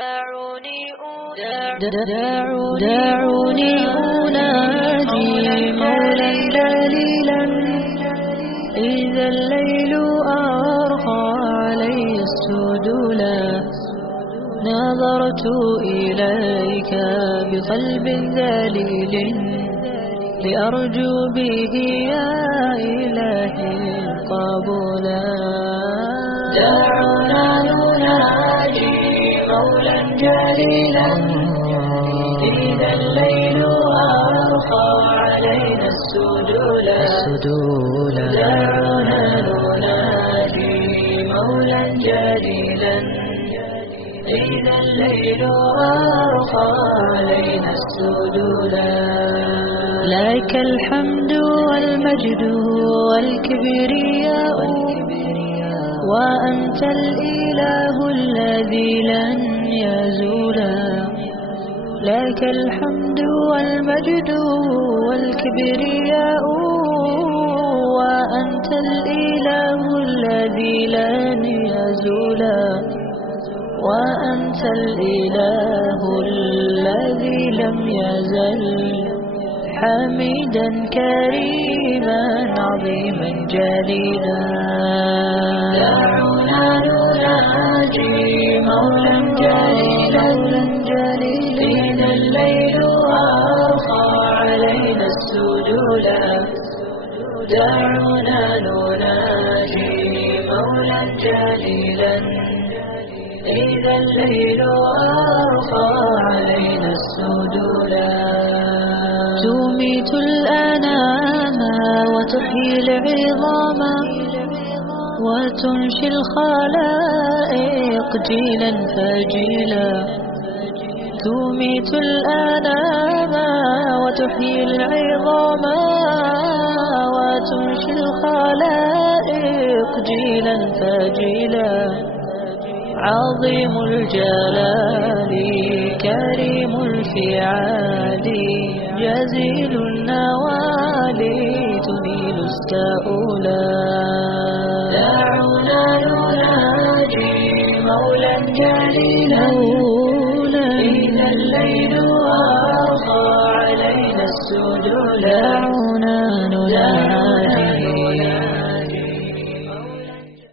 دعوني أناجي مولا جليلا إذا الليل أرخى علي السدولا نظرت إليك بقلب ذليل لأرجو به يا إلهي قبولا. دعونا نناجي مولا جليلا إذا الليل أرخى علينا السدولا دعونا نناجي مولا جليلا إذا الليل أرخى علينا السدولا. لك الحمد والمجد والكبرياء وأنت الإله الذي لن يزولا. لك الحمد والمجد والكبرياء وأنت الإله الذي لن يزولا. وأنت الإله الذي لم يزل حميدا كريما عظيما جليلا. دعونا نناجي مولا جليلا إذا الليل أرخى علينا السدولا. دعونا نناجي مولا جليلا إذا الليل أرخى علينا السدولا. تميت الأنام وتحيي العظام وتنشي الخلائق جيلا فجيلا. تميت الأنام وتحيي العظام وتنشي الخلائق جيلا فجيلا. عظيم الجلال كريم الفعال جزيل النوال تنيل السؤلا.